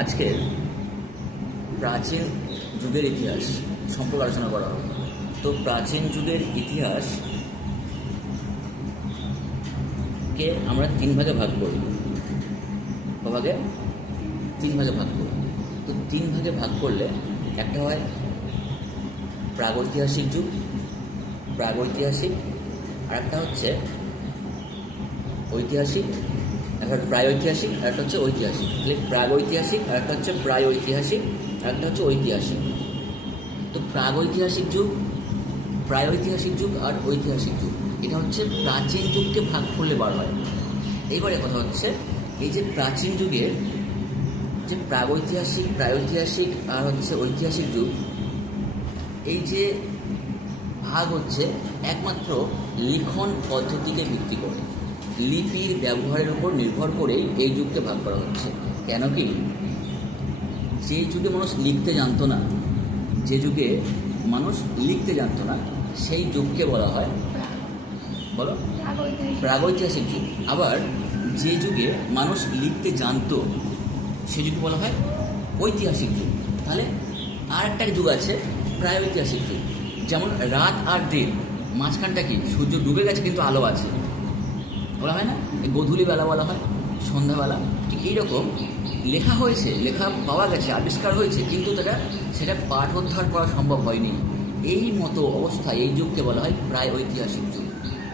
আজকে প্রাচীন যুগের ইতিহাস সম্পর্কে আলোচনা করা হবে। তো প্রাচীন যুগের ইতিহাস কে আমরা তিন ভাগে ভাগ করি? ভাগে? তিন ভাগে ভাগ করি। তো তিন ভাগে ভাগ করলে একটা হয় প্রাগৈতিহাসিক যুগ, প্রাগৈতিহাসিক আর একটা হচ্ছে ঐতিহাসিক একটা প্রায় ঐতিহাসিক আর একটা হচ্ছে ঐতিহাসিক। তাহলে প্রাগৈতিহাসিক, আর একটা হচ্ছে প্রায় ঐতিহাসিক আর একটা হচ্ছে ঐতিহাসিক। তো প্রাগৈতিহাসিক যুগ প্রায় ঐতিহাসিক যুগ আর ঐতিহাসিক যুগ। এটা হচ্ছে প্রাচীন যুগকে ভাগ করলে বার হয়। এইবারে কথা হচ্ছে, এই যে প্রাচীন যুগের যে প্রাগৈতিহাসিক প্রাগৈতিহাসিক আর হচ্ছে ঐতিহাসিক যুগ, এই যে ভাগ হচ্ছে একমাত্র লিখন পদ্ধতিকে ভিত্তি করে। লিপির ব্যবহারের উপর নির্ভর করেই এই যুগকে ভাগ করা হচ্ছে। কেন কি? যে যুগে মানুষ লিখতে জানতো না, যে যুগে মানুষ লিখতে জানতো না, সেই যুগকে বলা হয় বলো? প্রাগৈতিহাসিক যুগ। আবার যে যুগে মানুষ লিখতে জানতো সে যুগকে বলা হয় ঐতিহাসিক যুগ। তাহলে আর একটা যুগ আছে প্রায় ঐতিহাসিক যুগ। যেমন রাত আর দিন, মাঝখানটা কি? সূর্য ডুবে গেছে কিন্তু আলো আছে। বলা হয় না? গধূলি বেলা বলা হয়, সন্ধ্যাবেলা। ঠিক এইরকম লেখা হয়েছে, লেখা পাওয়া গেছে, আবিষ্কার হয়েছে, কিন্তু তারা সেটা পাঠোদ্ধার করা সম্ভব হয়নি। এই মতো অবস্থায় এই যুগকে বলা হয় প্রায় ঐতিহাসিক যুগ।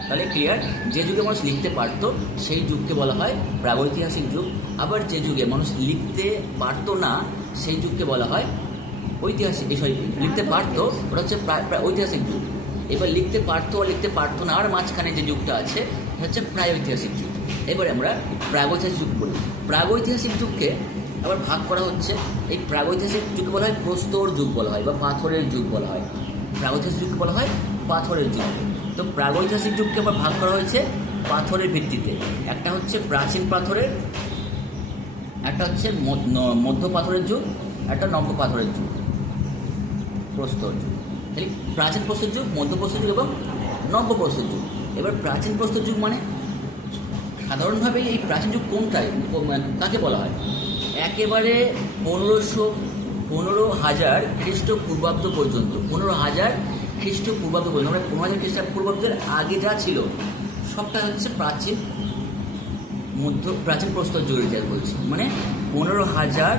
তাহলে ক্লিয়ার যে যুগে মানুষ লিখতে পারতো, সেই যুগকে বলা হয় প্রাগৈতিহাসিক যুগ। আবার যে যুগে মানুষ লিখতে পারতো না, সেই যুগকে বলা হয় ঐতিহাসিক সরি লিখতে পারতো, ওটা হচ্ছে প্রায় ঐতিহাসিক যুগ। এবার লিখতে পারতো লিখতে পারতো না, আর মাঝখানে যে যুগটা আছে হচ্ছে প্রায় ঐতিহাসিক যুগ। এবারে আমরা প্রাগৈতিহাসিক যুগ বলি। প্রাগৈতিহাসিক যুগকে আবার ভাগ করা হচ্ছে, এই প্রাগৈতিহাসিক যুগ বলা হয় প্রস্তর যুগ বলা হয় বা পাথরের যুগ বলা হয়। প্রাগৈতিহাসিক যুগকে বলা হয় পাথরের যুগ। তো প্রাগৈতিহাসিক যুগকে আবার ভাগ করা হয়েছে পাথরের ভিত্তিতে। একটা হচ্ছে প্রাচীন পাথরের, একটা হচ্ছে মধ্য পাথরের যুগ, একটা নব্য পাথরের যুগ। প্রস্তর যুগ। তাহলে প্রাচীন প্রস্তর যুগ, মধ্য প্রস্তর যুগ এবং নব্য প্রস্তর যুগ। এবার প্রাচীন প্রস্তর যুগ মানে? সাধারণভাবে এই প্রাচীন যুগ কোনটাই কো- মানে কাকে বলা হয়? একেবারে পনেরোশো, পনেরো হাজার খ্রিস্ট পূর্বাব্দ পর্যন্ত, পনেরো হাজার খ্রিস্ট পূর্বাব্দ পর্যন্ত মানে পনেরো হাজার খ্রিস্ট পূর্বাব্দের আগে যা ছিল, সবটা হচ্ছে প্রাচীন, মধ্য, প্রাচীন প্রস্তর যুগের ইতিহাস বলছি। মানে পনেরো হাজার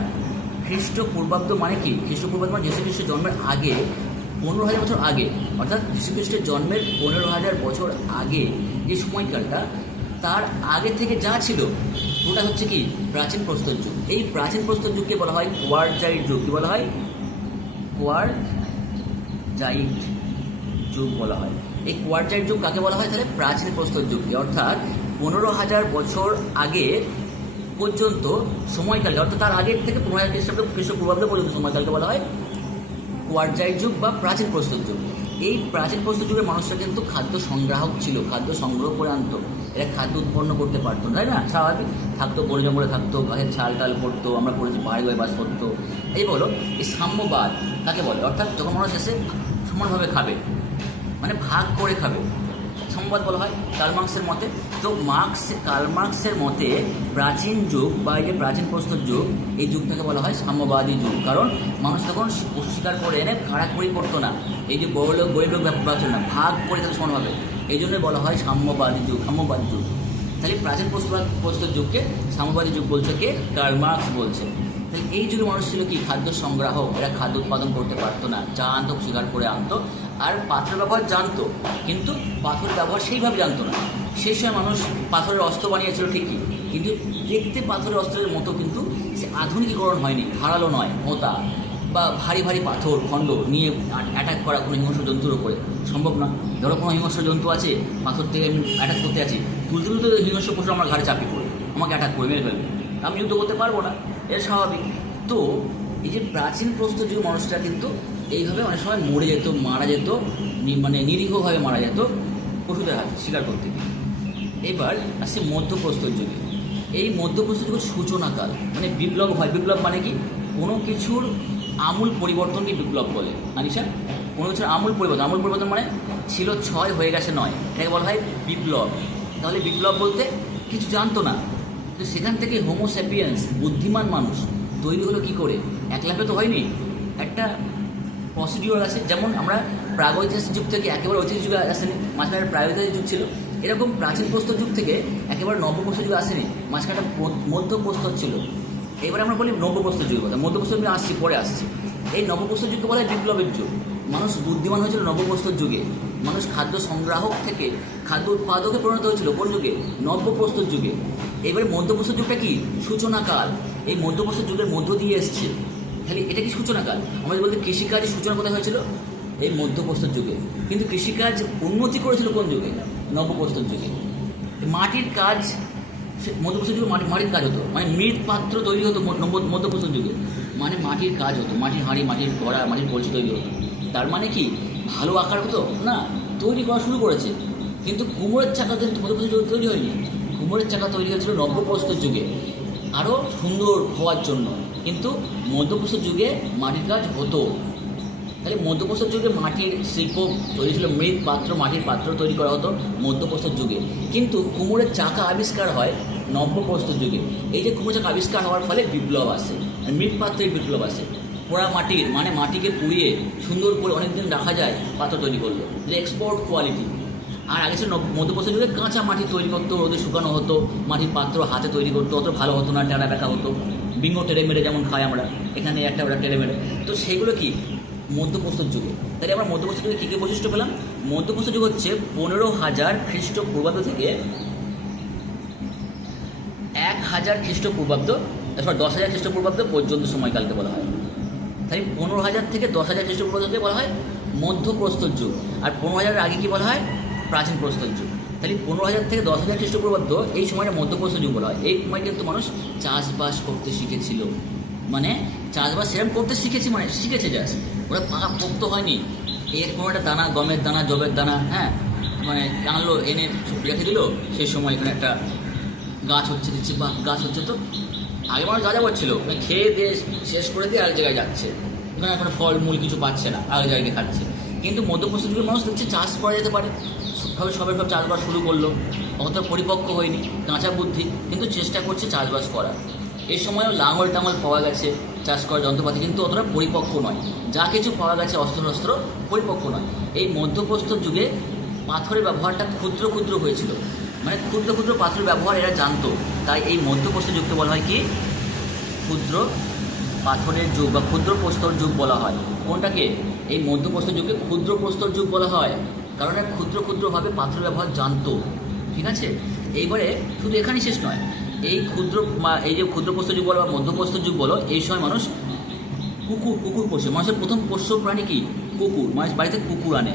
খ্রিস্ট পূর্বাব্দ মানে কি? খ্রিস্ট পূর্বাব্দ মানে যীশু খ্রিস্টের জন্মের আগে পনেরো হাজার বছর আগে, অর্থাৎ যীশু খ্রিস্টের জন্মের পনেরো হাজার বছর আগে যে সময়কালটা, তার আগে থেকে যা ছিল, ওটা হচ্ছে কি? প্রাচীন প্রস্তর যুগ। এই প্রাচীন প্রস্তর যুগকে বলা হয় কোয়ারজাইট যুগ। কি বলা হয়? কোয়ার জাইট যুগ বলা হয়। এই কোয়ারজাইট যুগ কাকে বলা হয়? তাহলে প্রাচীন প্রস্তর যুগকে। অর্থাৎ পনেরো হাজার বছর আগে পর্যন্ত সময়কালকে, অর্থাৎ তার আগের থেকে পনেরো হাজার খ্রিস্টাব্দ খ্রিস্টপূর্বাব্দ পর্যন্ত সময়কালকে বলা হয় কোয়ারজাইট যুগ বা প্রাচীন প্রস্তুত যুগ। এই প্রাচীন প্রস্তুত যুগের মানুষরা কিন্তু খাদ্য সংগ্রাহক ছিল, খাদ্য সংগ্রহ করে আনত। এরা খাদ্য উৎপন্ন করতে পারতো, তাই না? স্বাভাবিক। থাকতো বন জঙ্গলে থাকতো, গাছের ছাল টাল করতো আমরা পড়েছি পাহাড়ি গায়ে বাস করতো। এই বলো, এই সাম্যবাদ তাকে বলে? অর্থাৎ যখন মানুষ এসে সমানভাবে খাবে মানে ভাগ করে খাবে সংবাদ বলা হয় কালমার্ক্সের মতে। তো মার্কস কালমার্ক্সের মতে প্রাচীন যুগ বা এই যে প্রাচীন প্রস্তর যুগ, এই যুগটাকে বলা হয় সাম্যবাদী যুগ। কারণ মানুষ তখন শিকার করে এনে কাড়াকড়ি করতো না। এই যে বড় লোক, গরিব লোক ব্যাপার না, ভাগ করে তাদের সমানভাবে। এই জন্যই বলা হয় সাম্যবাদী যুগ সাম্যবাদী যুগ। তাহলে প্রাচীন প্রস্তর যুগকে সাম্যবাদী যুগ বলছে কে? কার্মার্ক্স বলছে। তাহলে এই যুগে মানুষ ছিল কি? খাদ্য সংগ্রাহক। এরা খাদ্য উৎপাদন করতে পারতো না। যা আনতো শিকার করে আনতো। আর পাথরের ব্যবহার জানতো, কিন্তু পাথরের ব্যবহার সেইভাবে জানতো না। সেই সময় মানুষ পাথরের অস্ত্র বানিয়েছিল ঠিকই, কিন্তু দেখতে পাথরের অস্ত্রের মতো কিন্তু সে আধুনিকীকরণ হয়নি, ধারালো নয় মোতা বা ভারী ভারী পাথর, খণ্ড নিয়ে অ্যাটাক করা কোনো হিংস্র জন্তুর ওপরে সম্ভব না। ধরো কোনো হিংস্র জন্তু আছে, পাথর থেকে আমি অ্যাটাক করতে আছি, তুলতে তুলতে হিংস্র পশু আমার ঘাড়ে চাপিয়ে পড়ে আমাকে অ্যাটাক করে মেরে ফেলবে। আমি যুদ্ধ করতে পারব না এটা স্বাভাবিক। তো এই যে প্রাচীন প্রস্তর যুগ মানুষরা কিন্তু এইভাবে অনেক সময় মরে যেত, মারা যেত মানে নিরীহভাবে মারা যেত পশুদের হাতে, শিকার করতে গিয়ে। এবার আসছে মধ্যপ্রস্তর যুগে। এই মধ্যপ্রস্তর যুগের সূচনাকাল মানে বিপ্লব হয়। বিপ্লব মানে কি? কোনো কিছুর আমূল পরিবর্তনকে বিপ্লব বলে। আনিশা কোনো কিছুর আমূল পরিবর্তন। আমূল পরিবর্তন মানে ছিল ছয়, হয়ে গেছে নয়। এটাকে বলা হয় বিপ্লব। তাহলে বিপ্লব বলতে কিছু জানতো না। তো সেখান থেকে হোমোস্যাপিয়েন্স বুদ্ধিমান মানুষ তৈরি হলো কি করে? এক লাফে তো হয়নি। একটা প্রসিডিওর আছে যেমন আমরা প্রাগৈতিহাসিক যুগ থেকে একেবারে ঐতিহাসিক যুগে আসেনি, মাঝখানে প্রাগৈতিহাসিক যুগ ছিল। এরকম প্রাচীন প্রস্তর যুগ থেকে একেবারে নব্যপ্রস্তর যুগে আসেনি মাঝখানে মধ্য- মধ্যপ্রস্তর ছিল। এবার আমরা বলি নব্যপ্রস্তর যুগের কথা। মধ্যপ্রস্তর যুগে আসছি, পরে আসছি। এই নবপ্রস্তর যুগকে বলা হয় বিপ্লবের যুগ। মানুষ বুদ্ধিমান হয়েছিল নবপ্রস্তর যুগে। মানুষ খাদ্য সংগ্রাহক থেকে খাদ্য উৎপাদকে পরিণত হয়েছিল কোন যুগে? নব্যপ্রস্তর যুগে। এবারে মধ্যপ্রস্তর যুগটা কি? সূচনাকাল। এই মধ্যপ্রস্তর যুগের মধ্য দিয়ে এসছে। তাহলে এটা কি সূচনা সূচনাকাল আমাদের বলতে কৃষিকাজের সূচনা কোথায় হয়েছিল? এই মধ্যপ্রস্তর যুগে। কিন্তু কৃষিকাজ উন্নতি করেছিল কোন যুগে? নবপ্রস্তর যুগে। মাটির কাজ মধ্যপ্রস্তর যুগে মাটি, মাটির কাজ হতো। মানে মৃৎ পাত্র তৈরি হতো মধ্যপ্রস্তর যুগে। মানে মাটির কাজ হতো। মাটির হাঁড়ি, মাটির ঘোড়া মাটির কলসি তৈরি হতো। তার মানে কি? ভালো আকার হতো? না, তৈরি করা শুরু করেছে। কিন্তু কুমোরের চাকা মধ্যপ্রস্তর যুগে তৈরি হয়নি। কুমোরের চাকা তৈরি হয়েছিল নব্যপ্রস্তর যুগে। আরও সুন্দর হওয়ার জন্য। কিন্তু মধ্যপ্রস্তর যুগে মাটির কাজ হতো। তাহলে মধ্যপ্রস্তর যুগে মাটির শিল্প তৈরি ছিল, মৃৎ পাত্র, মাটির পাত্র তৈরি করা হতো মধ্যপ্রস্তর যুগে। কিন্তু কুমোরের চাকা আবিষ্কার হয় নব্যপ্রস্তর যুগে। এই যে কুমোর চাকা আবিষ্কার হওয়ার ফলে বিপ্লব আসে আর মৃৎ পাত্রের বিপ্লব আসে। পোড়া মাটির মানে মাটিকে পুড়িয়ে সুন্দর করে অনেকদিন রাখা যায়, পাত্র তৈরি করল। যে এক্সপোর্ট কোয়ালিটি আর আগে ছিল মধ্যপ্রস্তর যুগে কাঁচা মাটি তৈরি করতো, রোদে শুকানো হতো, মাটির পাত্র হাতে তৈরি করতো, অত ভালো হতো না, টেরা বেঁকা হতো। বিঙ্গো টেরে মেরে যেমন খাই আমরা, এখানে একটা ওটা টেরে মেরে তো সেগুলো কি? মধ্যপ্রস্তর যুগে। তাহলে আমরা মধ্যপ্রস্তর যুগে কী কী বৈশিষ্ট্য পেলাম? মধ্যপ্রস্তর যুগ হচ্ছে পনেরো হাজার খ্রিস্টপূর্বাব্দ থেকে এক হাজার খ্রিস্টপূর্বাব্দ তারপর দশ হাজার খ্রিস্টপূর্বাব্দ পর্যন্ত সময়কালকে বলা হয়। তাই পনেরো হাজার থেকে দশ হাজার খ্রিস্টপূর্বাব্দকে বলা হয় মধ্যপ্রস্তর যুগ। আর পনেরো হাজারের আগে কি বলা হয়? প্রাচীন প্রস্তর যুগ। তাহলে পনেরো হাজার থেকে দশ হাজার খ্রিস্টপূর্বাব্দ এই সময়টা মধ্যপ্রস্তর যুগ বলা হয়। এই সময় কিন্তু মানুষ চাষবাস করতে শিখেছিল। মানে চাষবাস সেরকম করতে শিখেছি মানে শিখেছে চাষ ওরা পাকা পোক্ত হয়নি। এর কোনো একটা দানা, গমের দানা, জবের দানা হ্যাঁ? মানে আনলো, এনে রেখে দিল। সেই সময় এখানে একটা গাছ হচ্ছে দিচ্ছি বা গাছ হচ্ছে তো। আগে মানুষ যা যা করছিল মানে খেয়ে দিয়ে শেষ করে দিয়ে আরেক জায়গায় যাচ্ছে। ওখানে এখন ফল মূল কিছু পাচ্ছে না, আরেক জায়গায় খাচ্ছে। কিন্তু মধ্যপ্রস্থ যুগের মানুষ দেখছে চাষ করা যেতে পারে। সবে সবে সব চাষবাস শুরু করল। অতটা পরিপক্ক হয়নি, কাঁচা বুদ্ধি, কিন্তু চেষ্টা করছে চাষবাস করা এই সময়ও লাঙল টাঙল পাওয়া গেছে চাষ করার যন্ত্রপাতি, কিন্তু অতটা পরিপক্ক নয়। যা কিছু পাওয়া গেছে অস্ত্র শস্ত্র পরিপক্ক নয়। এই মধ্যপ্রস্তর যুগে পাথরের ব্যবহারটা ক্ষুদ্র ক্ষুদ্র হয়েছিল। মানে ক্ষুদ্র ক্ষুদ্র পাথরের ব্যবহার এরা জানতো। তাই এই মধ্যপ্রস্তর যুগকে বলা হয় কি? ক্ষুদ্র পাথরের যুগ বা ক্ষুদ্র প্রস্তর যুগ বলা হয়। কোনটাকে? এই মধ্যপ্রস্তর যুগকে ক্ষুদ্র প্রস্তর যুগ বলা হয়। কারণ ক্ষুদ্র ক্ষুদ্রভাবে পাথরের ব্যবহার জানতো। ঠিক আছে? এইবারে শুধু এখানেই শেষ নয়। এই ক্ষুদ্র এই যে ক্ষুদ্র প্রস্তর যুগ বলো বা মধ্যপ্রস্তর যুগ বলো, এই সময় মানুষ কুকুর কুকুর পোষে। মানুষের প্রথম পোষ্য প্রাণী কি? কুকুর। মানুষ বাড়িতে কুকুর আনে।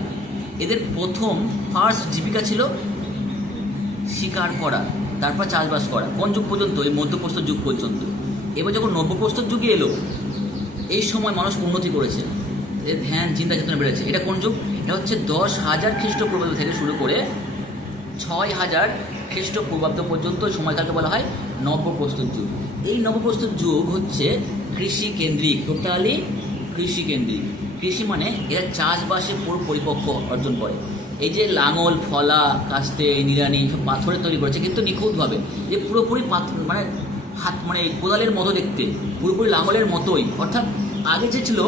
এদের প্রথম ফার্স্ট জীবিকা ছিল শিকার করা, তারপর চাষবাস করা। কোন যুগ পর্যন্ত? এই মধ্যপ্রস্তর যুগ পর্যন্ত। এবার যখন নব্যপ্রস্তর যুগে এলো, এই সময় মানুষ উন্নতি করেছে। এর ধ্যান চিন্তা চেতনা বেড়েছে। এটা কোন যুগ? এটা হচ্ছে দশ হাজার খ্রিস্টপূর্বাব্দ থেকে শুরু করে ছয় হাজার খ্রিস্টপূর্বাব্দ পর্যন্ত সময়কালকে বলা হয় নবপ্রস্তুত যুগ। এই নবপ্রস্তুত যুগ হচ্ছে কৃষি কেন্দ্রিক, টোটালি কৃষি কেন্দ্রিক। কৃষি মানে এরা চাষবাসে পুরো পরিপক্ক অর্জন করে। এই যে লাঙল, ফলা কাস্তে নিরানি সব পাথরে তৈরি করেছে, কিন্তু নিখুঁতভাবে। যে পুরোপুরি পাথর মানে হাত মানে কোদালের মতো দেখতে, পুরোপুরি লাঙলের মতোই। অর্থাৎ আগে যে ছিল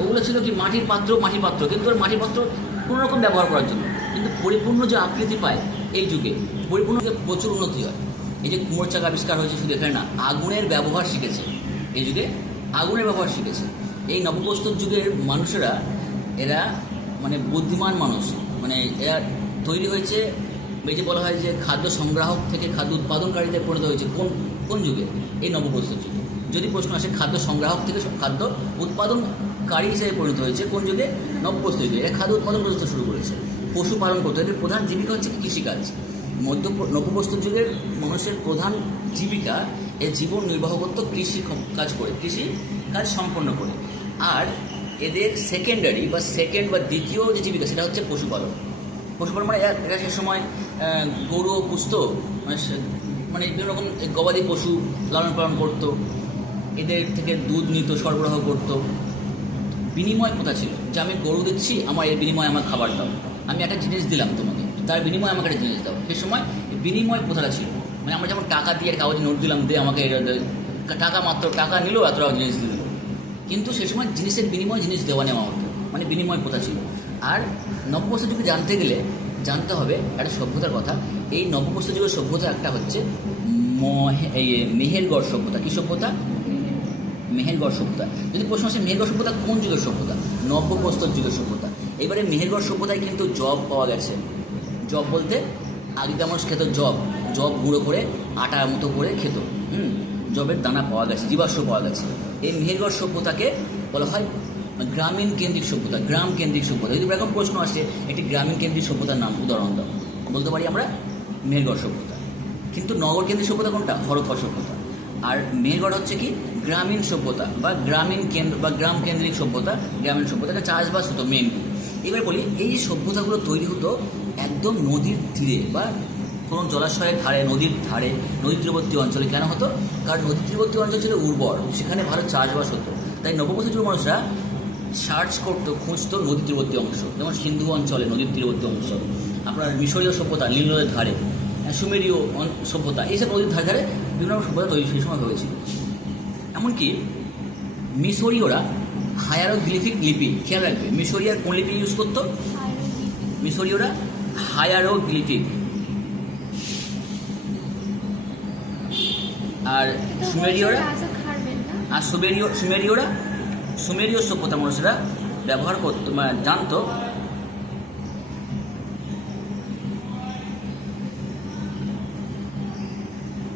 ওগুলো ছিল কি মাটির পাত্র মাটির পাত্র। কিন্তু ওর মাটির পাত্র কোনো রকম ব্যবহার করার জন্য। কিন্তু পরিপূর্ণ যে আকৃতি পায় এই যুগে পরিপূর্ণ প্রচুর উন্নতি হয়। এই যে কুমোর চাকা আবিষ্কার হয়েছে শুধু এখানে না, আগুনের ব্যবহার শিখেছে। এই যুগে আগুনের ব্যবহার শিখেছে। এই নবপ্রস্তর যুগের মানুষেরা, এরা মানে বুদ্ধিমান মানুষ। মানে এরা তৈরি হয়েছে যে বলা হয় যে খাদ্য সংগ্রাহক থেকে খাদ্য উৎপাদনকারীতে পরিণত হয়েছে। কোন কোন যুগে? এই নবপ্রস্তর যুগে। যদি প্রশ্ন আসে, খাদ্য সংগ্রাহক থেকে খাদ্য উৎপাদনকারী হিসেবে পরিণত হয়েছে, কোন যুগে? নবপ্রস্তর যুগে এরা খাদ্য উৎপাদন করতে শুরু করেছে। পশুপালন করতে এদের প্রধান জীবিকা হচ্ছে কৃষিকাজ? মধ্য নবপ্রস্তর যুগের মানুষের প্রধান জীবিকা এ জীবন নির্বাহ করত কৃষি কাজ করে, কৃষি কাজ সম্পন্ন করে। আর এদের সেকেন্ডারি বা সেকেন্ড বা দ্বিতীয় যে জীবিকা, সেটা হচ্ছে পশুপালন। পশুপালন মানে এরা এরা সে সময় গরু পুষতো মানে মানে বিভিন্ন রকম গবাদি পশু লালন পালন করতো। এদের থেকে দুধ নিত, সরবরাহ করতো। বিনিময় প্রথা ছিল? যে আমি গরু দিচ্ছি, আমার এর বিনিময়ে আমার খাবার দাও। আমি একটা জিনিস দিলাম তোমাকে, তার বিনিময়ে আমাকে একটা জিনিস দাও। সে সময় বিনিময় প্রথাটা ছিল? মানে আমরা যেমন টাকা দিয়ে কাগজে নোট দিলাম, দিয়ে আমাকে টাকা মাত্র, টাকা নিল, এত জিনিস দিল। কিন্তু সে সময় জিনিসের বিনিময়ে জিনিস দেওয়া নেওয়া হতো মানে বিনিময় প্রথা ছিল? আর নববর্ষ যুগে জানতে গেলে জানতে হবে একটা সভ্যতার কথা। এই নববর্ষ যুগের সভ্যতা একটা হচ্ছে মহে- এই মেহেরগড় সভ্যতা। কী সভ্যতা? মেহেরগড় সভ্যতা। যদি প্রশ্ন আসে মেহেরগড় সভ্যতা কোন যুগের সভ্যতা? নব্যপ্রস্তর যুগের সভ্যতা। এবারে মেহেরগড় সভ্যতায় কিন্তু জব পাওয়া গেছে। জব বলতে আগেকার মানুষ খেত? জব। জব গুঁড়ো করে, আটার মতো করে খেত। হুম? জবের দানা পাওয়া গেছে, জীবাশ্ম পাওয়া গেছে। এই মেহেরগড় সভ্যতাকে বলা হয় গ্রামীণ কেন্দ্রিক সভ্যতা, গ্রাম কেন্দ্রিক সভ্যতা। যদি এখন প্রশ্ন আসে একটি গ্রামীণ কেন্দ্রিক সভ্যতার নাম। উদাহরণ দাও। বলতে পারি আমরা মেহেরগড় সভ্যতা। কিন্তু নগর কেন্দ্রিক সভ্যতা কোনটা? হরপ্পা সভ্যতা। আর মেহেরগড় হচ্ছে কি? গ্রামীণ সভ্যতা বা গ্রামীণ কেন্দ্র বা গ্রাম কেন্দ্রিক সভ্যতা, গ্রামীণ সভ্যতা এটা চাষবাস হতো মেনলি এবার বলি, এই সভ্যতাগুলো তৈরি হতো একদম নদীর তীরে বা কোনো জলাশয়ের ধারে, নদীর ধারে, নদী তীরবর্তী অঞ্চলে কেন হতো? কারণ নদী তীরবর্তী অঞ্চল ছিল উর্বর, সেখানে ভালো চাষবাস হতো। তাই নববর্ষ যুগের মানুষরা সার্চ করতো, খুঁজতো নদী তীরবর্তী অংশ, যেমন সিন্ধু অঞ্চলে নদীর তীরবর্তী অংশ, আপনার মিশরীয় সভ্যতা নীল ধারে, সুমেরীয় সভ্যতা, এইসব নদীর ধারে ধারে বিভিন্ন সভ্যতা তৈরি সেই সময় হয়েছিল। এমনকি মিশরীয়রা হায়ারোগ্লিফিক লিপি, খেয়াল রাখবে মিশরীয় কোন লিপি ইউজ করতো? মিশরীয়রা হায়ারোগ্লিফিক। আর সুমেরীয়রা আর সুমেরীয় সুমেরীয়রা সুমেরীয় সভ্যতা মানুষেরা ব্যবহার করতো মানে জানতো।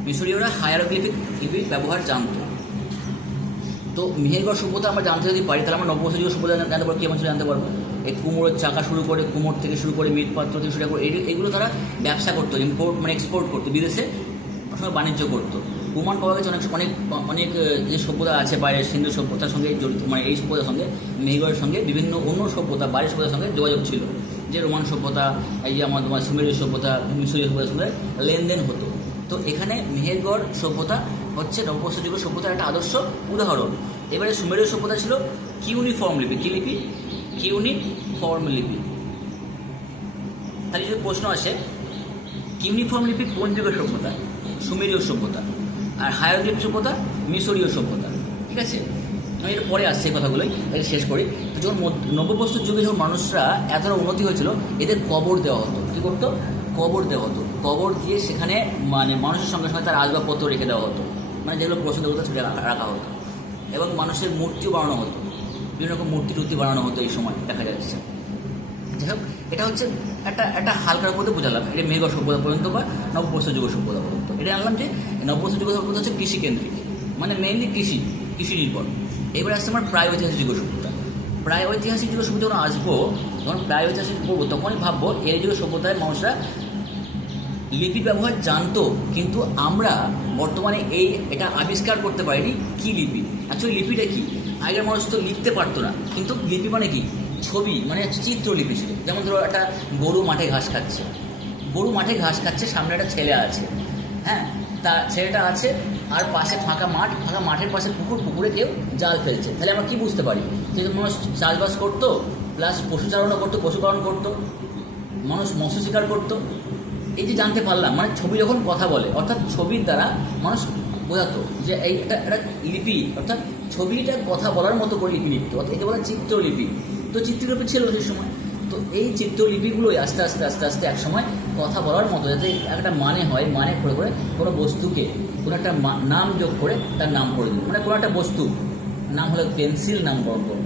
মিশরীয়রা হায়ারোগ্লিফিক লিপির ব্যবহার জানতো। তো মেহেরগড় সভ্যতা আমরা জানতে যদি পারি, তাহলে আমরা নববর্ষীয় সভ্যতা জান- জানতে পারব কেমন জানতে পারব। এই কুমোরের চাকা শুরু করে, কুমোর থেকে শুরু করে, মৃৎপাত্র থেকে শুরু করে, এগুলো তারা ব্যবসা করতো ইম্পোর্ট মানে এক্সপোর্ট করতো, বিদেশে সঙ্গে বাণিজ্য করতো। প্রমাণ পাওয়া গেছে অনেক অনেক অনেক যে সভ্যতা আছে বাইরের সিন্ধু সভ্যতার সঙ্গে জড়িত মানে এই সভ্যতার সঙ্গে মেহেরগড়ের সঙ্গে বিভিন্ন অন্য সভ্যতা বাইরের সভ্যতার সঙ্গে যোগাযোগ ছিল। যে রোমান সভ্যতা, এই যে আমার তোমার সুমেরীয় সভ্যতা, মিশরীয় সভ্যতার সঙ্গে লেনদেন হতো। তো এখানে মেহেরগড় সভ্যতা হচ্ছে নববর্ষ যুগের সভ্যতার একটা আদর্শ উদাহরণ। এবারে সুমেরীয় সভ্যতা ছিল কিউনিফর্ম লিপি। কি লিপি? কিউনিফর্ম লিপি। তাহলে যদি প্রশ্ন আসে ইউনিফর্ম লিপি কোন যুগের সভ্যতা সুমেরীয় সভ্যতা আর হায়ারোগ্লিফ সভ্যতা মিশরীয় সভ্যতা ঠিক আছে? আমি এর পরে আসছি এই কথাগুলোই তাই শেষ করি। তো যখন নব্যপ্রস্তর যুগে যখন মানুষরা এতটা উন্নতি হয়েছিল, এদের কবর দেওয়া হতো। কী করতো? কবর দেওয়া হতো। কবর দিয়ে সেখানে মানে মানুষের সঙ্গে সঙ্গে তার আসবাবপত্র রেখে দেওয়া হতো। মানে যেগুলো প্রশ্ন দেবতা সেটা রাখা- হতো। এবং মানুষের মূর্তিও বানানো হতো। বিভিন্ন রকম মূর্তি টুর্তি বানানো হতো এই সময়, দেখা যাচ্ছে। যাই হোক, এটা হচ্ছে একটা একটা হালকার মধ্যে বোঝালাম। এটা মেঘ সভ্যতা পর্যন্ত বা নববর্ষ যুগ সভ্যতা পর্যন্ত। এটা জানলাম যে নববর্ষ যুগ সভ্যতা হচ্ছে কৃষি কেন্দ্রিক মানে মেইনলি কৃষি কৃষি নির্ভর এবার আসছে আমার প্রায় ঐতিহাসিক যুগ সভ্যতা। প্রায় ঐতিহাসিক যুগ সভ্যতা যখন আসব, যখন প্রায় ঐতিহাসিক পড়ব তখনই ভাববো এই যুগ সভ্যতায় মানুষরা লিপির ব্যবহার জানতো, কিন্তু আমরা বর্তমানে এই এটা আবিষ্কার করতে পারিনি কি লিপি অ্যাকচুয়ালি লিপিটা কি? আগের মানুষ তো লিখতে পারতো না, কিন্তু লিপি মানে কি? ছবি মানে চিত্রলিপি ছিল। যেমন ধরো একটা গরু মাঠে ঘাস খাচ্ছে। গরু মাঠে ঘাস খাচ্ছে, সামনে একটা ছেলে আছে। হ্যাঁ তা ছেলেটা আছে, আর পাশে ফাঁকা মাঠ, ফাঁকা মাঠের পাশে পুকুর, পুকুরে কেউ জাল ফেলছে। তাহলে আমরা কি বুঝতে পারি? যে মানুষ চাষবাস করতো প্লাস পশুচারণও করতো, পশুপালন করতো, মানুষ মৎস্য শিকার করতো এই যে জানতে পারলাম মানে ছবি যখন কথা বলে, অর্থাৎ ছবির দ্বারা মানুষ বোঝাতো যে এই একটা লিপি, অর্থাৎ ছবিটা কথা বলার মতো করে লিপি লিখতো অর্থাৎ একে বলা চিত্রলিপি। তো চিত্রলিপি ছিল সেই সময়। তো এই চিত্রলিপিগুলোই আস্তে আস্তে আস্তে আস্তে এক সময় কথা বলার মতো, যাতে একটা মানে হয় মানে করে করে কোনো বস্তুকে, কোনো একটা নাম যোগ করে তার নাম করে দিল। মানে কোনো একটা বস্তু, নাম হলো পেন্সিল নামকরণ করব,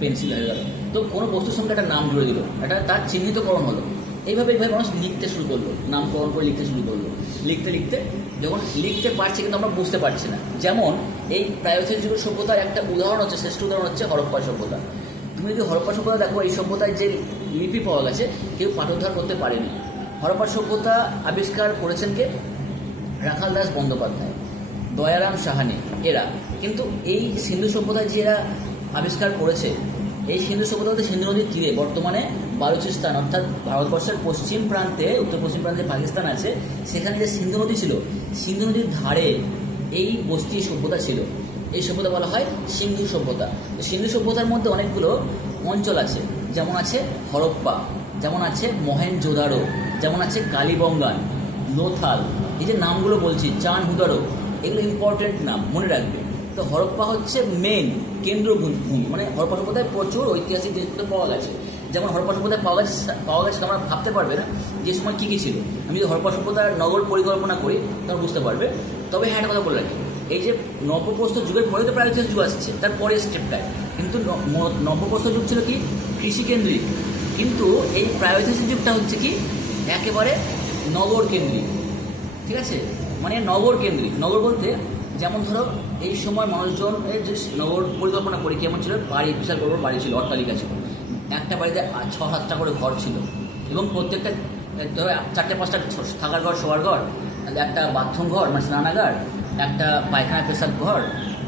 পেন্সিল হয়ে গেল। তো কোনো বস্তুর সঙ্গে একটা নাম জুড়ে দিল, একটা তার চিহ্নিতকরণ হলো। এইভাবে এইভাবে মানুষ লিখতে শুরু করল নামকরণ করে লিখতে শুরু করল। লিখতে লিখতে যখন লিখতে পারছে কিন্তু আমরা বুঝতে পারছি না। যেমন এই প্রায়োথিক যুগের সভ্যতার একটা উদাহরণ হচ্ছে, শ্রেষ্ঠ উদাহরণ হচ্ছে হরপ্পা সভ্যতা। তুমি যদি হরপ্পা সভ্যতা দেখো, এই সভ্যতায় যে লিপি পাওয়া গেছে, কেউ পাঠোদ্ধার করতে পারেনি। হরপ্পা সভ্যতা আবিষ্কার করেছেন কে? রাখাল দাস বন্দ্যোপাধ্যায়, দয়ারাম সাহানি, এরা। কিন্তু এই সিন্ধু সভ্যতায় যে এরা আবিষ্কার করেছে, এই সিন্ধু সভ্যতা হচ্ছে সিন্ধু নদীর তীরে, বর্তমানে বালুচিস্তান, অর্থাৎ ভারতবর্ষের পশ্চিম প্রান্তে, উত্তর পশ্চিম প্রান্তে পাকিস্তান আছে, সেখানে যে সিন্ধু নদী ছিল, সিন্ধু নদীর ধারে এই বস্তি সভ্যতা ছিল। এই সভ্যতা বলা হয় সিন্ধু সভ্যতা। তো সিন্ধু সভ্যতার মধ্যে অনেকগুলো অঞ্চল আছে। যেমন আছে হরপ্পা, যেমন আছে মহেন মহেনজোদারো, যেমন আছে কালীবঙ্গান, লোথাল। এই যে নামগুলো বলছি চান হুদারো এগুলো ইম্পর্টেন্ট নাম, মনে রাখবে। তো হরপ্পা হচ্ছে মেন কেন্দ্র কেন্দ্রভূমি মানে হরপ্পা সভ্যতায় প্রচুর ঐতিহাসিক জিনিসপত্র পাওয়া গেছে। যেমন হরপ্পা সভ্যতায় পাওয়া গেছে পাওয়া গেছে তোমরা ভাবতে পারবে না যে সময় কী কী ছিল। আমি যদি হরপ্পা সভ্যতার নগর পরিকল্পনা করি তোমরা বুঝতে পারবে। তবে হ্যাঁ একটা কথা বলে রাখি। এই যে নবপ্রস্ত যুগের পরে তো প্রাগৈতিহাসিক যুগ আসছে, তার পরের স্টেপটায় কিন্তু নবপ্রস্ত যুগ ছিল কি? কৃষিকেন্দ্রিক। কিন্তু এই প্রাগৈতিহাসিক যুগটা হচ্ছে কি? একেবারে নগর কেন্দ্রিক ঠিক আছে? মানে নগর কেন্দ্রিক নগর বলতে যেমন ধরো, এই সময় মানুষজনের যে নগর পরিকল্পনা করি, কেমন ছিল? বাড়ি, বিশাল বড় বাড়ি ছিল, অট্টালিকা ছিল। একটা বাড়িতে ছ, সাতটা করে ঘর ছিল। এবং প্রত্যেকটা ধরো চারটে, পাঁচটা থাকার ঘর, শোয়ার ঘর একটা বাথরুম ঘর মানে স্নানাগার, একটা পায়খানা পেশাব ঘর,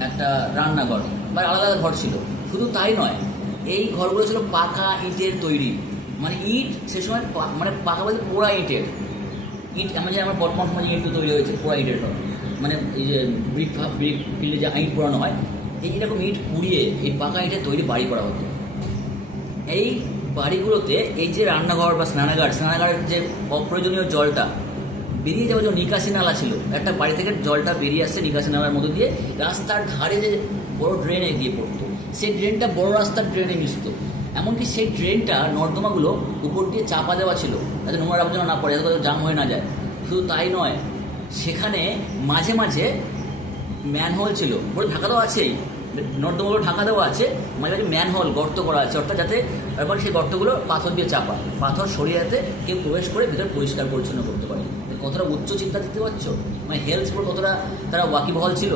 একটা রান্নাঘর, বা আলাদা আলাদা ঘর ছিল। শুধু তাই নয়, এই ঘরগুলো ছিল পাকা ইটের তৈরি। মানে ইট সে সময় মানে পাকা বলতে পোড়া ইটের। ইট এমন যে আমার বর্তমান সমাজে ইট তৈরি হয়েছে, পোড়া ইটের ঘর। মানে এই যে ব্রিক ব্রিক ফিল্ডে যে ইট পোড়ানো হয়, এই এরকম ইট পুড়িয়ে এই পাকা ইটের তৈরি বাড়ি করা হতো। এই বাড়িগুলোতে এই যে রান্নাঘর বা স্নানাগার, স্নানাগারের যে অপ্রয়োজনীয় জলটা, বেরিয়ে যাওয়ার যে নিকাশি নালা ছিল, একটা বাড়ি থেকে জলটা বেরিয়ে আসছে নিকাশি নালার মধ্যে দিয়ে রাস্তার ধারে যে বড় ড্রেনে গিয়ে পড়তো। সেই ড্রেনটা বড় রাস্তার ড্রেনে মিশতো। এমনকি সেই ড্রেনটা নর্দমাগুলো উপর দিয়ে চাপা দেওয়া ছিল, যাতে নোংরা আবর্জনা না পড়ে, যাতে জাম হয়ে না যায়। শুধু তাই নয়, সেখানে মাঝে মাঝে ম্যানহোল ছিল। পুরো ঢাকা তো আছেই। নর্দমাগুলো ঢাকা দেওয়া আছে মাঝে মাঝে ম্যানহোল গর্ত করা আছে, অর্থাৎ যাতে এবার সেই গর্তগুলো পাথর দিয়ে চাপা পাথর সরিয়ে যাতে কেউ প্রবেশ করে ভিতরে পরিষ্কার পরিচ্ছন্ন করতে পারে। কতটা উচ্চ চিন্তা দিতে পারছ মানে হেলথ পুরো কতটা তারা ওয়াকিবহল ছিল?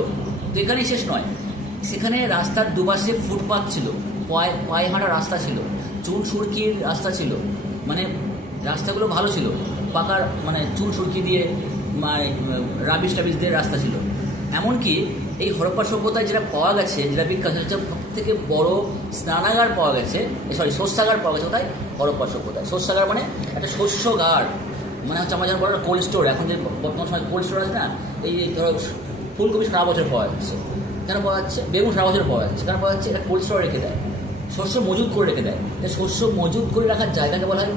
তো এখানেই শেষ নয়। সেখানে রাস্তার দুপাশে ফুটপাথ ছিল। পায়ে পায়ে হাঁটা রাস্তা ছিল। চুল সুরকির রাস্তা ছিল। মানে রাস্তাগুলো ভালো ছিল। পাকার মানে চুল সুরকি দিয়ে মানে রাবিশ টাবিশ দিয়ে রাস্তা ছিল। এমনকি এই হরপ্পা সভ্যতায় যেটা পাওয়া গেছে, যেটা বিখ্যাত হচ্ছে সব থেকে বড় স্নানাগার পাওয়া গেছে সরি শস্যাগার পাওয়া গেছে কোথায়? হরপ্পা সভ্যতায় শস্যাগার মানে একটা শস্যগার মানে হচ্ছে যেন বড় কোল্ড স্টোর এখন যে বর্তমান সময় কোল্ড স্টোর আছে না, এই ধরো ফুলকপি সারা বছর পাওয়া যাচ্ছে। কেন পাওয়া যাচ্ছে? বেগুন সারা বছর পাওয়া যাচ্ছে। কেন পাওয়া যাচ্ছে? এটা কোল্ড স্টোরে রেখে দেয়। শস্য মজুত করে রেখে দেয়। তাই শস্য মজুত করে রাখার জায়গাকে বলা হয়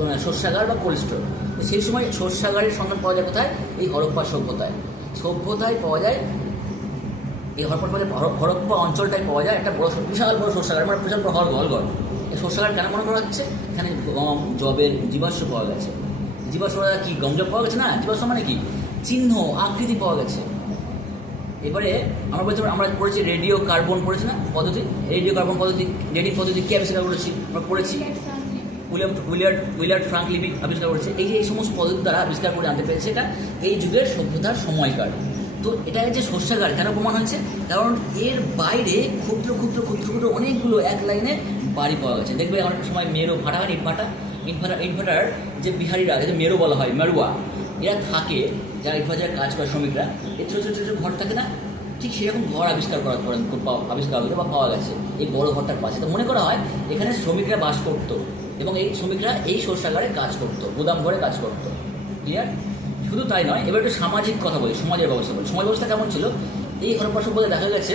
মানে শস্যাগার বা কোল্ড স্টোর সেই সময় শস্যাগারের সন্ধান পাওয়া যায় কোথায়? এই হরপ্পা সভ্যতায় সভ্যতায় পাওয়া যায় এই হরপ্পা মানে হর- হরপ্পা অঞ্চলটায় পাওয়া যায় একটা বড় বিশাল বড় শস্যাগার মানে বিশাল বড় হল হলঘর। এই শস্যাগার কেন মনে করা হচ্ছে? এখানে গম জবের জীবাশ্ম পাওয়া গেছে। জীবাশ্ম কি? গম জব পাওয়া গেছে না? জীবাশ্ম মানে কি? চিহ্ন আকৃতি পাওয়া গেছে। এবারে আমরা বলছি আমরা পড়েছি রেডিও কার্বন পড়েছি না? পদ্ধতি? রেডিও কার্বন পদ্ধতি রেডিও পদ্ধতি কে আবিষ্কার করেছি আমরা পড়েছি উইলিয়াম উইলিয়ার্ড উইলিয়ার্ড ফ্রাঙ্ক লিবি আবিষ্কার করেছে এই যে এই সমস্ত পদ্ধতি দ্বারা আবিষ্কার করে আনতে পেরেছে এটা এই যুগের সভ্যতার সময়কার তো এটা যে শস্যাগার কেন প্রমাণ হয়েছে? কারণ এর বাইরে ক্ষুদ্র ক্ষুদ্র ক্ষুদ্র ক্ষুদ্র অনেকগুলো এক লাইনে বাড়ি পাওয়া গেছে। দেখবে অনেক সময় মেরো ভাটা হয় ইটভাটা ইনভার্টার ইনভার্টার যে বিহারিরা যে মেরো বলা হয়, মেরুয়া, এরা থাকে যারা ইটভাটার কাজ করে শ্রমিকরা। এই ছোটো ছোটো ছোটো ঘর থাকে না? ঠিক সেরকম ঘর আবিষ্কার করা পাওয়া- আবিষ্কার হয়েছে বা পাওয়া গেছে এই বড় ঘরটার পাশে। তো মনে করা হয় এখানে শ্রমিকরা বাস করতো এবং এই শ্রমিকরা এই শস্যাগারে কাজ করতো, গুদাম ঘরে কাজ করতো। ক্লিয়ার শুধু তাই নয়, এবার একটু সামাজিক কথা বলি, সমাজের ব্যবস্থা বলি। সমাজ ব্যবস্থা কেমন ছিল? এই হরপ্পা সভ্যতায় দেখা গেছে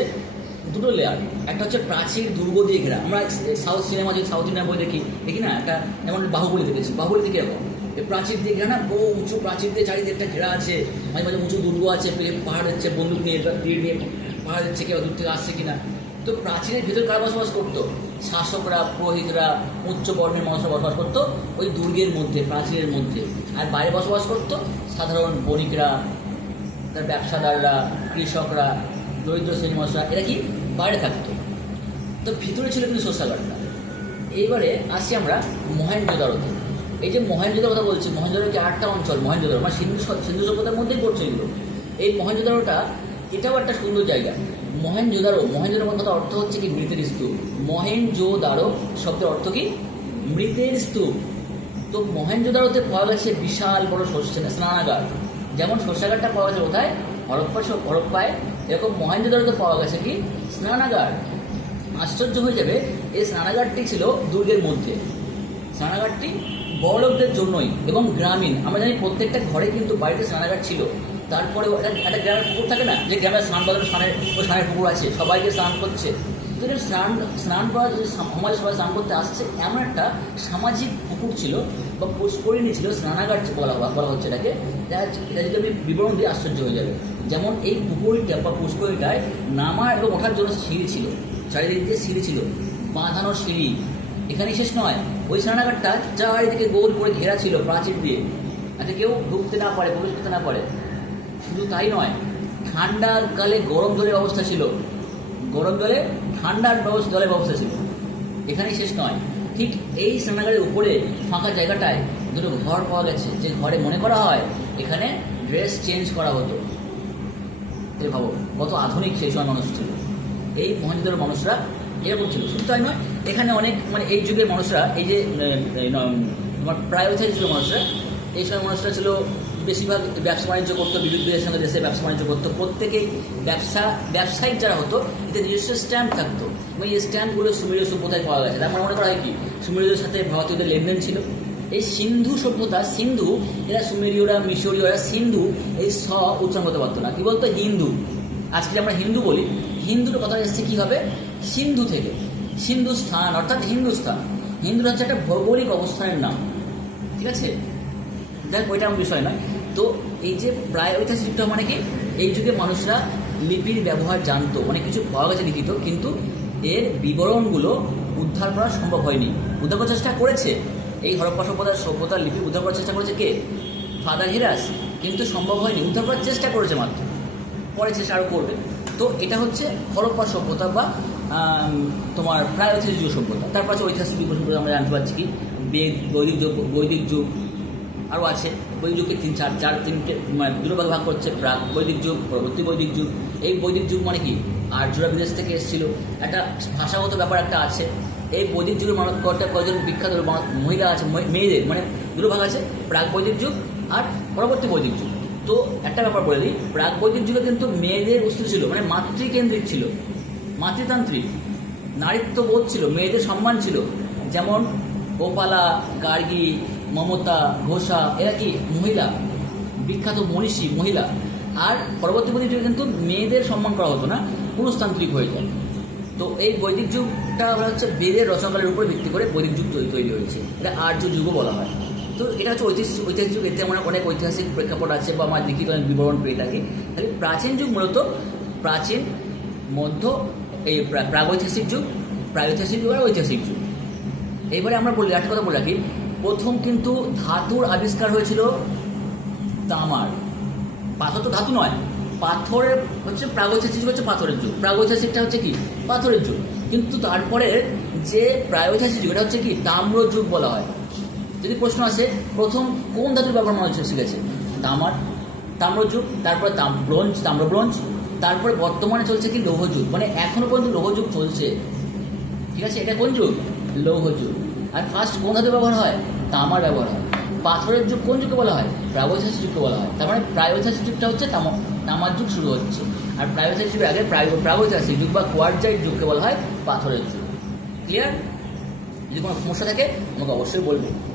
দুটো লেয়ার একটা হচ্ছে প্রাচীর দুর্গ দিয়ে ঘেরা। আমরা সাউথ সিনেমা যদি সাউথ ইন্ডিয়ান বই দেখি দেখি না? একটা যেমন বাহুবলী দেখেছি। বাহুবলী এরকম। এই প্রাচীর দিয়ে ঘেরা না? বহু উঁচু প্রাচীর দিয়ে চারিদিকে একটা ঘেরা আছে। মাঝে মাঝে উঁচু দুর্গ আছে পাহাড় হচ্ছে বন্দুক নিয়ে, তীর নিয়ে পাহাড় হচ্ছে কেউ দূর থেকে আসছে কিনা? তো প্রাচীরের ভিতর কারা বসবাস করতো? শাসকরা, পুরোহিতরা উচ্চ বর্ণের মানুষরা বসবাস করতো ওই দুর্গের মধ্যে, প্রাচীরের মধ্যে। আর বাইরে বসবাস করতো সাধারণ বণিকরা, তার ব্যবসাদাররা, কৃষকরা, দরিদ্র শ্রেণি মানুষরা, এরা কি বাইরে থাকতো? তো ভিতরে ছিল কিন্তু শস্যাগারটা। এইবারে আসি আমরা মহেঞ্জোদারোতে এই যে মহেঞ্জোদার কথা বলছি মহেঞ্জোদারো কি আটটা অঞ্চল? মহেঞ্জোদারো মানে সিন্ধু সিন্ধু সভ্যতার মধ্যেই পড়ছে এগুলো। এই মহেঞ্জোদারোটা এটাও একটা সুন্দর জায়গা। মহেঞ্জোদারো মহেঞ্জোদারো কথা অর্থ হচ্ছে কি? মৃতের স্তূপ। মহেঞ্জোদারো শব্দের অর্থ কি? মৃতের স্তূপ। তো মহেঞ্জোদারোতে পাওয়া গেছে বিশাল বড় শস্য স্নানাগার। যেমন শস্যাগারটা পাওয়া গেছে কোথায়? হরপ্পা হরপ্পায়। এরকম মহেঞ্জোদারোতে পাওয়া গেছে কি? স্নানাগার। আশ্চর্য হয়ে যাবে, এই স্নানাগারটি ছিল দুর্গের মধ্যে। স্নানাগারটি বড়লোকদের জন্যই এবং গ্রামীণ। আমরা জানি প্রত্যেকটা ঘরে কিন্তু বাড়িতে স্নানাগার ছিল। তারপরে একটা গ্রামের পুকুর থাকে না, যে গ্রামের স্নান বাজার স্নানের স্নানের পুকুর আছে, সবাইকে স্নান করছে। তো স্নান স্নান করা যদি সম- সমাজে সবাই স্নান করতে আসছে, এমন একটা সামাজিক পুকুর ছিল বা পুষ্করিণী ছিল, স্নানাগার বলা বলা হচ্ছে এটাকে, যা- এটা যদি আমি বিবরণ দিয়ে আশ্চর্য হয়ে যাবে। যেমন এই পুকুরটা বা পুষ্করিটায় নামার এবং ওঠার জন্য সিঁড়ি ছিল, চারিদিক দিয়ে সিঁড়ি ছিল, বাঁধানো সিঁড়ি। এখানেই শেষ নয়, ওই স্নানাগারটা চারিদিকে গোল করে ঘেরা ছিল, প্রাচীর দিয়ে। যাতে কেউ ঢুকতে না পারে, প্রবেশ করতে না পারে। শুধু তাই নয় ঠান্ডার কালে গরম জলের অবস্থা ছিল। গরম জলে ঠান্ডার ব্যবস্থা জলের ব্যবস্থা ছিল এখানেই শেষ নয়। ঠিক এই স্নানাগারের উপরে ফাঁকা জায়গাটায় দুটো ঘর পাওয়া গেছে। যে ঘরে মনে করা হয় এখানে ড্রেস চেঞ্জ করা হতো। ভাবো, কত আধুনিক সেই সময় মানুষ ছিল। এই মহেন্দ্রের মানুষরা এরকম ছিল। শুধু তাই নয়, এখানে অনেক মানে এই যুগের মানুষরা, এই যে তোমার প্রায়োথিক যুগের মানুষরা, এই সময় মানুষরা ছিল বেশিরভাগ ব্যবসা বাণিজ্য করতো বিদ্যুৎ বিলের সঙ্গে দেশে ব্যবসা বাণিজ্য করতো। প্রত্যেকেই ব্যবসা, ব্যবসায়িক যারা হতো এতে নিজস্ব স্ট্যাম্প থাকতো। এবং এই স্ট্যাম্পগুলো সুমেরীয় সভ্যতায় পাওয়া গেছে। তার মানে মনে করা হয় কি? সুমেরীয়দের সাথে ভারতীয়দের লেনদেন ছিল। এই সিন্ধু সভ্যতা, সিন্ধু, এরা সুমেরীয়রা, মিশরীয়রা, সিন্ধু, এই স উচ্চারণ করতে পারতো না। কি বলতো? হিন্দু। আজকে আমরা হিন্দু বলি। হিন্দুর কথা এসছে কী হবে? সিন্ধু থেকে। সিন্ধুস্থান অর্থাৎ হিন্দুস্থান। হিন্দুর হচ্ছে একটা ভৌগোলিক অবস্থানের নাম। ঠিক আছে? দেখ, ওইটা আমার বিষয় নয়। তো এই যে প্রায় ঐতিহাসিক মানে কি, এই যুগে মানুষরা লিপির ব্যবহার জানতো, অনেক কিছু পাওয়া গেছে লিখিত, কিন্তু এর বিবরণগুলো উদ্ধার করা সম্ভব হয়নি। উদ্ধার করার চেষ্টা করেছে। এই হরপ্পা সভ্যতার সভ্যতার লিপি উদ্ধার করার চেষ্টা করেছে কে? ফাদার হিরাস। কিন্তু সম্ভব হয়নি, উদ্ধার করার চেষ্টা করেছে মাত্র। পরে চেষ্টা আরও করবে। তো এটা হচ্ছে হরপ্পা সভ্যতা বা তোমার প্রায় ঐতিহাসিক যুগ সভ্যতা তারপর আছে ঐতিহাসিক যুগ সভ্যতা আমরা জানতে পারছি কি? বেদ, বৈদিক যুগ বৈদিক যুগ আরও আছে, বৈদিক যুগকে তিন চার চার তিনটে মানে দুটো ভাগে ভাগ করছে প্রাক বৈদিক যুগ, পরবর্তী বৈদিক যুগ। এই বৈদিক যুগ মানে কি? আর্যরা বিদেশ থেকে এসেছিল। একটা ভাষাগত ব্যাপার একটা আছে। এই বৈদিক যুগের মানুষ কয়েকটা কয়েকজন বিখ্যাত মহিলা আছে মেয়েদের মানে দুটো ভাগ আছে প্রাক বৈদিক যুগ আর পরবর্তী বৈদিক যুগ। তো একটা ব্যাপার বলে দিই প্রাক বৈদিক যুগে কিন্তু মেয়েদের অস্তিত্ব ছিল মানে মাতৃকেন্দ্রিক ছিল, মাতৃতান্ত্রিক নারীত্ব বোধ ছিল, মেয়েদের সম্মান ছিল। যেমন গোপালা, গার্গী মমতা, ঘোষা, এরা কি? মহিলা। বিখ্যাত মনীষী, মহিলা। আর পরবর্তী বৈদিক যুগে কিন্তু মেয়েদের সম্মান করা হতো না পুরুষতান্ত্রিক হয়ে যায়। তো এই বৈদিক যুগটা হচ্ছে বেদের রচনাকালের উপর ভিত্তি করে বৈদিক যুগ তৈরি তৈরি হয়েছে। এটা আর্য যুগও বলা হয়। তো এটা হচ্ছে ঐতিহাসিক ঐতিহাসিক যুগ। এতে আমরা অনেক ঐতিহাসিক প্রেক্ষাপট আছে বা আমার লিখিত অনেক বিবরণ পেয়ে থাকি। তাহলে প্রাচীন যুগ মূলত প্রাচীন, মধ্য, এই প্রাগৈতিহাসিক যুগ প্রাগৈতিহাসিক যুগ আর ঐতিহাসিক যুগ। এইবারে আমরা বলি একটা কথা বলে রাখি। প্রথম কিন্তু ধাতুর আবিষ্কার হয়েছিল তামার। পাথর তো ধাতু নয়, পাথরের হচ্ছে প্রাগৈতিহাসিক হচ্ছে পাথরের যুগ। প্রাগৈতিহাসিকটা হচ্ছে কি? পাথরের যুগ। কিন্তু তারপরে যে প্রাগৈতিহাসিক যুগ, এটা হচ্ছে কি? তাম্র যুগ বলা হয়। যদি প্রশ্ন আসে, প্রথম কোন ধাতুর ব্যবহার মানুষ শিখেছে? তামার। তাম্র যুগ তারপরে তাম, ব্রোঞ্জ, তাম্র ব্রোঞ্জ, তারপরে বর্তমানে চলছে কি? লৌহ যুগ মানে এখনও পর্যন্ত লৌহ যুগ চলছে। ঠিক আছে? এটা কোন যুগ? লৌহ যুগ আর ফার্স্ট কোন ধাতু ব্যবহার হয়? তামার ব্যবহার হয়। পাথরের যুগ কোন যুগকে বলা হয়? প্রাগৈতিহাসিক যুগকে বলা হয়। তার মানে প্রাগৈতিহাসিক যুগটা হচ্ছে তামা, তামার যুগ শুরু হচ্ছে। আর প্রাগৈতিহাসিক যুগের আগে প্রাগ- প্রাগৈতিহাসিক যুগ বা কোয়ার্জাইট যুগকে বলা হয় পাথরের যুগ। ক্লিয়ার যদি কোনো সমস্যা থাকে আমাকে অবশ্যই বলবে।